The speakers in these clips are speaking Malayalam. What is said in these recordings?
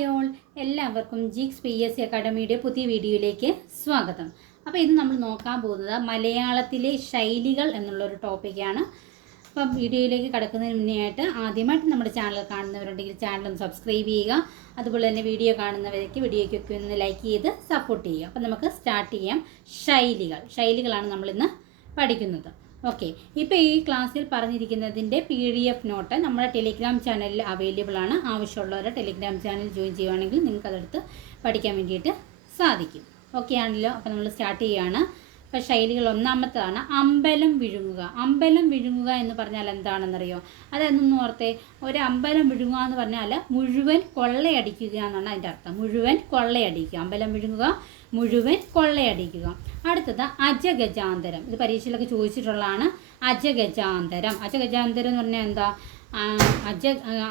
ഹായ് ഓൾ, എല്ലാവർക്കും ജിക്സ് PSC അക്കാഡമിയുടെ പുതിയ വീഡിയോയിലേക്ക് സ്വാഗതം. അപ്പോൾ ഇന്ന് നമ്മൾ നോക്കാൻ പോകുന്നത് മലയാളത്തിലെ ശൈലികൾ എന്നുള്ളൊരു ടോപ്പിക്കാണ്. അപ്പം വീഡിയോയിലേക്ക് കടക്കുന്നതിന് മുന്നേ ആയിട്ട് ആദ്യമായിട്ട് നമ്മുടെ ചാനൽ കാണുന്നവരുണ്ടെങ്കിൽ ചാനൽ ഒന്ന് സബ്സ്ക്രൈബ് ചെയ്യുക. അതുപോലെ തന്നെ വീഡിയോ കാണുന്നവരേക്ക് വീഡിയോയ്ക്കൊക്കെ ഒന്ന് ലൈക്ക് ചെയ്ത് സപ്പോർട്ട് ചെയ്യുക. അപ്പം നമുക്ക് സ്റ്റാർട്ട് ചെയ്യാം. ശൈലികളാണ് നമ്മളിന്ന് പഠിക്കുന്നത്. ഓക്കെ, ഇപ്പോൾ ഈ ക്ലാസ്സിൽ പറഞ്ഞിരിക്കുന്നതിൻ്റെ PDF നോട്ട് നമ്മുടെ ടെലിഗ്രാം ചാനലിൽ അവൈലബിൾ ആണ്. ആവശ്യമുള്ളവരെ ടെലിഗ്രാം ചാനൽ ജോയിൻ ചെയ്യുകയാണെങ്കിൽ നിങ്ങൾക്ക് അതെടുത്ത് പഠിക്കാൻ വേണ്ടിയിട്ട് സാധിക്കും. ഓക്കെ ആണല്ലോ. അപ്പോൾ നമ്മൾ സ്റ്റാർട്ട് ചെയ്യുകയാണ്. അപ്പോൾ ശൈലികൾ ഒന്നാമത്തേതാണ് അമ്പലം വിഴുങ്ങുക. അമ്പലം വിഴുങ്ങുക എന്ന് പറഞ്ഞാൽ എന്താണെന്നറിയോ? അതെന്നൊന്നും ഓർത്തേ. ഒരു അമ്പലം വിഴുങ്ങുക എന്ന് പറഞ്ഞാൽ മുഴുവൻ കൊള്ളയടിക്കുക എന്നാണ് അതിൻ്റെ അർത്ഥം. മുഴുവൻ കൊള്ളയടിക്കുക. അമ്പലം വിഴുങ്ങുക, മുഴുവൻ കൊള്ളയടിക്കുക. അടുത്തത് അജഗജാന്തരം. ഇത് പരീക്ഷയിലൊക്കെ ചോദിച്ചിട്ടുള്ളതാണ്. അജഗജാന്തരം എന്ന് പറഞ്ഞാൽ എന്താ?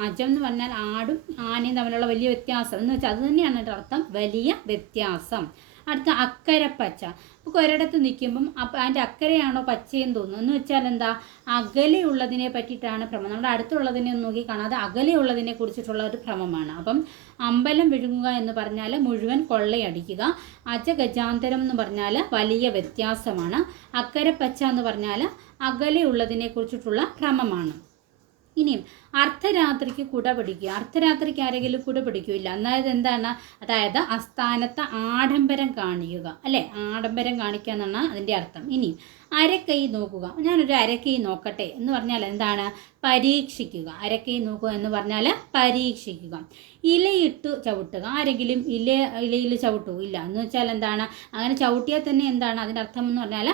അജം എന്ന് പറഞ്ഞാൽ ആടും ആനയും തമ്മിലുള്ള വലിയ വ്യത്യാസം എന്ന് വെച്ചാൽ അത് തന്നെയാണ് എൻ്റെ അർത്ഥം, വലിയ വ്യത്യാസം. അടുത്ത അക്കരപ്പച്ച. ഇപ്പോൾ ഒരിടത്ത് നിൽക്കുമ്പം അതിൻ്റെ അക്കരയാണോ പച്ചയെന്ന് തോന്നുന്നു. എന്ന് വെച്ചാൽ എന്താ? അകലെയുള്ളതിനെ പറ്റിയിട്ടാണ് ഭ്രമം. നമ്മുടെ അടുത്തുള്ളതിനെ നോക്കി കാണാതെ അകലെയുള്ളതിനെ കുറിച്ചിട്ടുള്ള ഒരു ഭ്രമമാണ്. അപ്പം അമ്പലം വിഴുങ്ങുക എന്ന് പറഞ്ഞാൽ മുഴുവൻ കൊള്ളയടിക്കുക. അജഗജാന്തരം എന്ന് പറഞ്ഞാൽ വലിയ വ്യത്യാസമാണ്. അക്കരപ്പച്ച എന്ന് പറഞ്ഞാൽ അകലെയുള്ളതിനെ കുറിച്ചിട്ടുള്ള ഭ്രമമാണ്. ഇനിയും അർദ്ധരാത്രിക്ക് കുട പിടിക്കുക. അർദ്ധരാത്രിക്ക് ആരെങ്കിലും കുട പിടിക്കില്ല. അതായത് എന്താണ്? അതായത് അസ്ഥാനത്ത് ആഡംബരം കാണിക്കുക, അല്ലേ? ആഡംബരം കാണിക്കുക എന്നാണ് അതിൻ്റെ അർത്ഥം. ഇനിയും അരക്കൈ നോക്കുക. ഞാനൊരു അരക്കൈ നോക്കട്ടെ എന്ന് പറഞ്ഞാൽ എന്താണ്? പരീക്ഷിക്കുക. അരക്കൈ നോക്കുക എന്ന് പറഞ്ഞാൽ പരീക്ഷിക്കുക. ഇലയിട്ട് ചവിട്ടുക. ആരെങ്കിലും ഇലയിൽ ചവിട്ടുക ഇല്ല എന്ന് വെച്ചാൽ എന്താണ്? അങ്ങനെ ചവിട്ടിയാൽ തന്നെ എന്താണ് അതിൻ്റെ അർത്ഥം എന്ന് പറഞ്ഞാൽ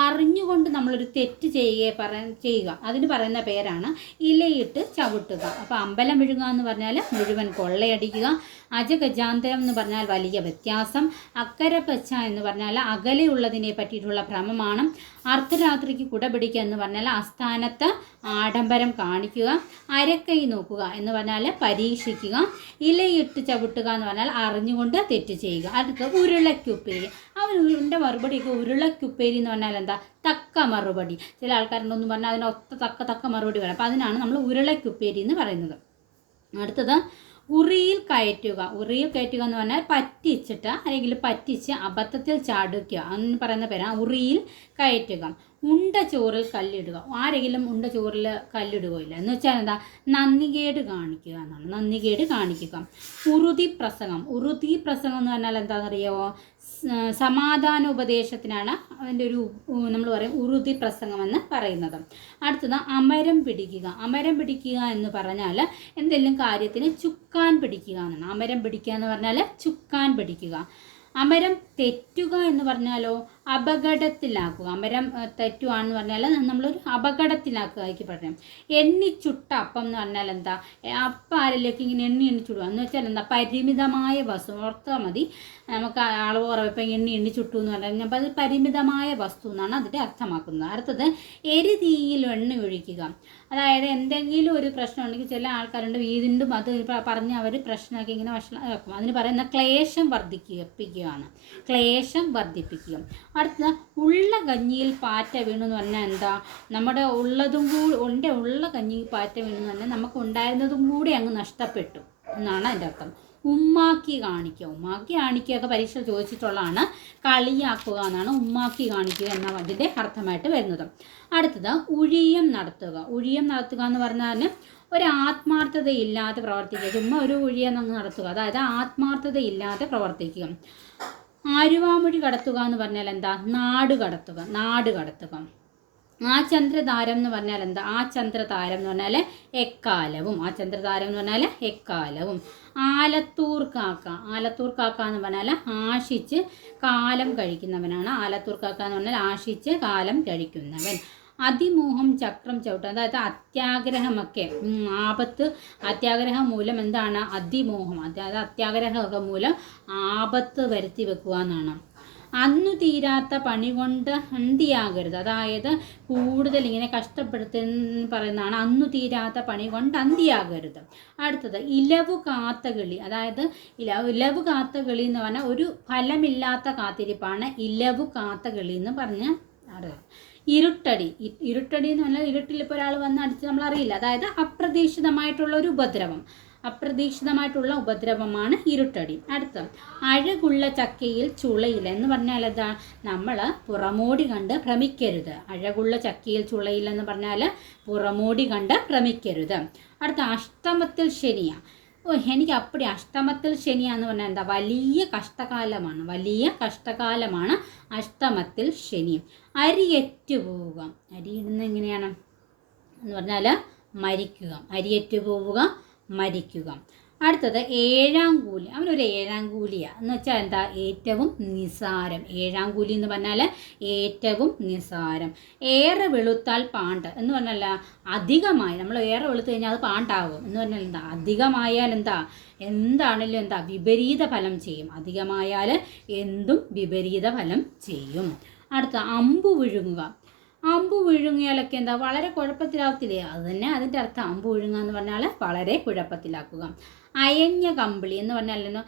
അറിഞ്ഞുകൊണ്ട് നമ്മളൊരു തെറ്റ് ചെയ്യുക. അതിന് പറയുന്ന പേരാണ് ഇലയിട്ട് ചവിട്ടുക. അപ്പോൾ അമ്പലം വിഴുങ്ങുക എന്ന് പറഞ്ഞാൽ മുഴുവൻ കൊള്ളയടിക്കുക. അജഗജാന്തരം എന്ന് പറഞ്ഞാൽ വലിയ വ്യത്യാസം. അക്കരപ്പച്ച എന്ന് പറഞ്ഞാൽ അകലെയുള്ളതിനെ പറ്റിയിട്ടുള്ള ഭ്രമമാണ്. അർദ്ധരാത്രിക്ക് കുട പിടിക്കുക എന്ന് പറഞ്ഞാൽ ആസ്ഥാനത്ത് ആഡംബരം കാണിക്കുക. അരക്കൈ നോക്കുക എന്ന് പറഞ്ഞാൽ പരീക്ഷിക്കുക. ഇലയിട്ട് ചവിട്ടുക എന്ന് പറഞ്ഞാൽ അറിഞ്ഞുകൊണ്ട് തെറ്റ് ചെയ്യുക. അടുത്ത ഉരുളക്കുപ്പേരി. അവരുടെ മറുപടിയൊക്കെ ഉരുളക്കുപ്പേരി എന്ന് പറഞ്ഞാൽ എന്താ? തക്ക മറുപടി. ചില ആൾക്കാരുണ്ടോന്ന് പറഞ്ഞാൽ അതിനൊത്ത തക്ക മറുപടി വേണം. അപ്പോൾ അതിനാണ് നമ്മൾ ഉരുളക്കുപ്പേരി എന്ന് പറയുന്നത്. അടുത്തത് ഉറിയിൽ കയറ്റുക. ഉറിയിൽ കയറ്റുക എന്ന് പറഞ്ഞാൽ പറ്റിച്ചിട്ട് ആരെങ്കിലും പറ്റിച്ച് അബദ്ധത്തിൽ ചാടുക എന്ന് പറയുന്ന പേരാണ് ഉറിയിൽ കയറ്റുക. ഉണ്ട ചോറിൽ കല്ലിടുക. ആരെങ്കിലും ഉണ്ട ചോറിൽ കല്ലിടുകയില്ല എന്ന് വെച്ചാൽ എന്താ? നന്ദികേട് കാണിക്കുക എന്നാണ്. നന്ദികേട് കാണിക്കുക. ഉറുതി പ്രസംഗം എന്ന് പറഞ്ഞാൽ എന്താണെന്നറിയാമോ? സമാധാനോപദേശത്തിനാണ് അതിൻ്റെ ഒരു നമ്മൾ പറയും ഉറുതി പ്രസംഗം എന്ന് പറയുന്നത്. അടുത്തത് അമരം പിടിക്കുക എന്ന് പറഞ്ഞാൽ എന്തെങ്കിലും കാര്യത്തിന് ചുക്കാൻ പിടിക്കുക എന്നാണ്. അമരം പിടിക്കുക എന്ന് പറഞ്ഞാൽ ചുക്കാൻ പിടിക്കുക. അമരം തെറ്റുക എന്ന് പറഞ്ഞാലോ അപകടത്തിലാക്കുക. അമരം തെറ്റുകയാണെന്ന് പറഞ്ഞാൽ നമ്മളൊരു അപകടത്തിലാക്കുക ആക്കി പറയാം. എണ്ണിച്ചുട്ട അപ്പം എന്ന് പറഞ്ഞാൽ എന്താ? അപ്പം ആരിലേക്ക് ഇങ്ങനെ എണ്ണിച്ചുടുക എന്ന് വെച്ചാൽ എന്താ? പരിമിതമായ വസ്തു. ഓർത്താൽ മതി, നമുക്ക് അളവ് കുറവ്. ഇപ്പം എണ്ണി ചുട്ടു എന്ന് പറഞ്ഞാൽ അപ്പോൾ അത് പരിമിതമായ വസ്തു എന്നാണ് അതിൻ്റെ അർത്ഥമാക്കുന്നത്. അടുത്തത് എരിതീയിൽ എണ്ണ ഒഴിക്കുക. അതായത് എന്തെങ്കിലും ഒരു പ്രശ്നം ഉണ്ടെങ്കിൽ ചില ആൾക്കാരുണ്ട് വീണ്ടും അത് പറഞ്ഞ് അവർ പ്രശ്നമൊക്കെ ഇങ്ങനെ വഷളാക്കും. അതിന് പറയുന്ന ക്ലേശം വർദ്ധിപ്പിക്കുകയാണ്. ക്ലേശം വർദ്ധിപ്പിക്കുക. അടുത്ത ഉള്ള കഞ്ഞിയിൽ പാറ്റ വീണു എന്ന് പറഞ്ഞാൽ എന്താ? നമ്മുടെ ഉള്ള കഞ്ഞിയിൽ പാറ്റ വീണു എന്ന് പറഞ്ഞാൽ നമുക്ക് ഉണ്ടായിരുന്നതും കൂടി അങ്ങ് നഷ്ടപ്പെട്ടു എന്നാണ് അതിൻ്റെ അർത്ഥം. ഉമ്മാക്കി കാണിക്കുകയൊക്കെ പരീക്ഷ ചോദിച്ചിട്ടുള്ളതാണ്. കളിയാക്കുക എന്നാണ് ഉമ്മാക്കി കാണിക്കുക എന്ന അതിൻ്റെ അർത്ഥമായിട്ട് വരുന്നത്. അടുത്തത് ഉഴിയം നടത്തുക എന്ന് പറഞ്ഞാൽ ഒരു ആത്മാർത്ഥതയില്ലാതെ പ്രവർത്തിക്കുക. ചുമ്മാ ഒരു ഉഴിയം അങ്ങ് നടത്തുക, അതായത് ആത്മാർത്ഥതയില്ലാതെ പ്രവർത്തിക്കുക. ആരുവാമൊഴി കടത്തുക എന്ന് പറഞ്ഞാൽ എന്താ? നാട് കടത്തുക. ആചന്ദ്രതാരം എന്ന് പറഞ്ഞാൽ എന്താ? ആചന്ദ്രതാരം എന്ന് പറഞ്ഞാൽ എക്കാലവും. ആലത്തൂർ കാക്ക എന്ന് പറഞ്ഞാൽ ആശിച്ച് കാലം കഴിക്കുന്നവനാണ്. ആലത്തൂർ കാക്ക എന്ന് പറഞ്ഞാൽ ആശിച്ച് കാലം കഴിക്കുന്നവൻ. അതിമോഹം ചക്രം ചവിട്ടുക. അതായത് അത്യാഗ്രഹമൊക്കെ അത്യാഗ്രഹം മൂലം എന്താണ്? അതിമോഹം. അതായത് അത്യാഗ്രഹമൊക്കെ മൂലം ആപത്ത് വരുത്തി വെക്കുക എന്നാണ്. അന്നു തീരാത്ത പണി കൊണ്ട് അന്തിയാകരുത്. അതായത് കൂടുതൽ ഇങ്ങനെ കഷ്ടപ്പെടുത്തുന്ന പറയുന്നതാണ് അന്നു തീരാത്ത പണി കൊണ്ട് അന്തിയാകരുത്. അടുത്തത് ഇലവു കാത്തകിളി. അതായത് ഇലവു കാത്തകിളി എന്ന് പറഞ്ഞാൽ ഒരു ഫലമില്ലാത്ത കാത്തിരിപ്പാണ് ഇലവു കാത്തകിളി എന്ന് പറഞ്ഞാൽ അറിയാം. ഇരുട്ടടി എന്ന് പറഞ്ഞാൽ ഇരുട്ടിൽ ഇപ്പോൾ ഒരാൾ വന്ന് അടിച്ച് നമ്മളറിയില്ല. അതായത് അപ്രതീക്ഷിതമായിട്ടുള്ള ഒരു ഉപദ്രവം. അപ്രതീക്ഷിതമായിട്ടുള്ള ഉപദ്രവമാണ് ഇരുട്ടടി. അടുത്ത അഴകുള്ള ചക്കയിൽ ചുളയില്ല എന്ന് പറഞ്ഞാൽ എന്താ, നമ്മൾ പുറമോടി കണ്ട് ഭ്രമിക്കരുത്. അഴകുള്ള ചക്കയിൽ ചുളയില്ല എന്ന് പറഞ്ഞാൽ പുറമോടി കണ്ട് ഭ്രമിക്കരുത്. അടുത്ത അഷ്ടമത്തിൽ ശനിയ. എനിക്ക് അപ്പടി അഷ്ടമത്തിൽ ശനിയാന്ന് പറഞ്ഞാൽ എന്താ, വലിയ കഷ്ടകാലമാണ്, വലിയ കഷ്ടകാലമാണ് അഷ്ടമത്തിൽ ശനി. അരിയറ്റു പോവുക. അരിയിടുന്ന എങ്ങനെയാണ് എന്ന് പറഞ്ഞാൽ മരിക്കുക. അരിയറ്റു പോവുക, മരിക്കുക. അടുത്തത് ഏഴാം കൂലി. അവനൊരു ഏഴാം കൂലിയാണ് എന്ന് വെച്ചാൽ എന്താ, ഏറ്റവും നിസാരം. ഏഴാം കൂലി എന്ന് പറഞ്ഞാൽ ഏറ്റവും നിസാരം. ഏറെ വെളുത്താൽ പാണ്ട് എന്ന് പറഞ്ഞാൽ അധികമായി, നമ്മൾ ഏറെ വെളുത്തു കഴിഞ്ഞാൽ അത് പാണ്ടാവും എന്ന് പറഞ്ഞാൽ എന്താ, അധികമായാൽ എന്താ, എന്താണല്ലോ എന്താ, വിപരീത ഫലം ചെയ്യും. അധികമായാൽ എന്തും വിപരീത ഫലം ചെയ്യും. അടുത്ത അമ്പു വിഴുങ്ങുക. അമ്പു വിഴുങ്ങിയാലൊക്കെ എന്താ, വളരെ കുഴപ്പത്തിലാവത്തില്ലേ? അത് തന്നെ അതിൻ്റെ അർത്ഥം. അമ്പു വിഴുങ്ങുക എന്ന് പറഞ്ഞാൽ വളരെ കുഴപ്പത്തിലാക്കുക. അയഞ്ഞ കമ്പിളി എന്ന് പറഞ്ഞാലോ,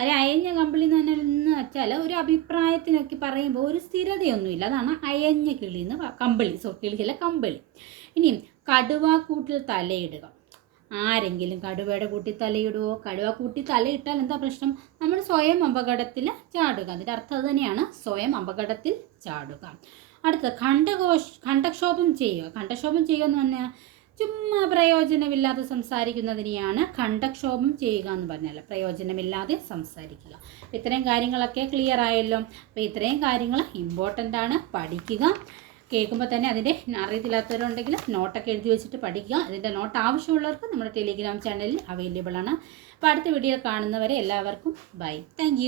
ഒരു അയഞ്ഞ കമ്പിളി എന്ന് വെച്ചാൽ ഒരു അഭിപ്രായത്തിനൊക്കെ പറയുമ്പോൾ ഒരു സ്ഥിരതയൊന്നുമില്ല. അതാണ് അയഞ്ഞ കിളി എന്ന് കമ്പിളി. കിളിയല്ല, കമ്പിളി. ഇനിയും കടുവാക്കൂട്ടിൽ തലയിടുക. ആരെങ്കിലും കടുവയുടെ കൂട്ടി തലയിടുവോ? കടുവ കൂട്ടി തലയിട്ടാൽ എന്താ പ്രശ്നം? നമ്മൾ സ്വയം അപകടത്തിൽ ചാടുക. അതിൻ്റെ അർത്ഥം അത് തന്നെയാണ്, സ്വയം അപകടത്തിൽ ചാടുക. അടുത്ത ഖണ്ഡക്ഷോഭം ചെയ്യുക. ഖണ്ഡക്ഷോഭം ചെയ്യുക എന്ന് പറഞ്ഞാൽ ചുമ്മാ പ്രയോജനമില്ലാതെ സംസാരിക്കുന്നതിനെയാണ് ഖണ്ഡക്ഷോഭം ചെയ്യുക എന്ന് പറഞ്ഞാൽ, പ്രയോജനമില്ലാതെ സംസാരിക്കുക. അപ്പോൾ ഇത്രയും കാര്യങ്ങളൊക്കെ ക്ലിയർ ആയല്ലോ. അപ്പോൾ ഇത്രയും കാര്യങ്ങൾ ഇമ്പോർട്ടൻ്റ് ആണ്, പഠിക്കുക. കേൾക്കുമ്പോൾ തന്നെ അതിൻ്റെ അറിയത്തില്ലാത്തവരുണ്ടെങ്കിൽ നോട്ടൊക്കെ എഴുതി വെച്ചിട്ട് പഠിക്കുക. ഇതിൻ്റെ നോട്ട് ആവശ്യമുള്ളവർക്ക് നമ്മുടെ ടെലിഗ്രാം ചാനലിൽ അവൈലബിൾ ആണ്. അപ്പോൾ അടുത്ത വീഡിയോ കാണുന്നവരെ എല്ലാവർക്കും ബൈ. താങ്ക്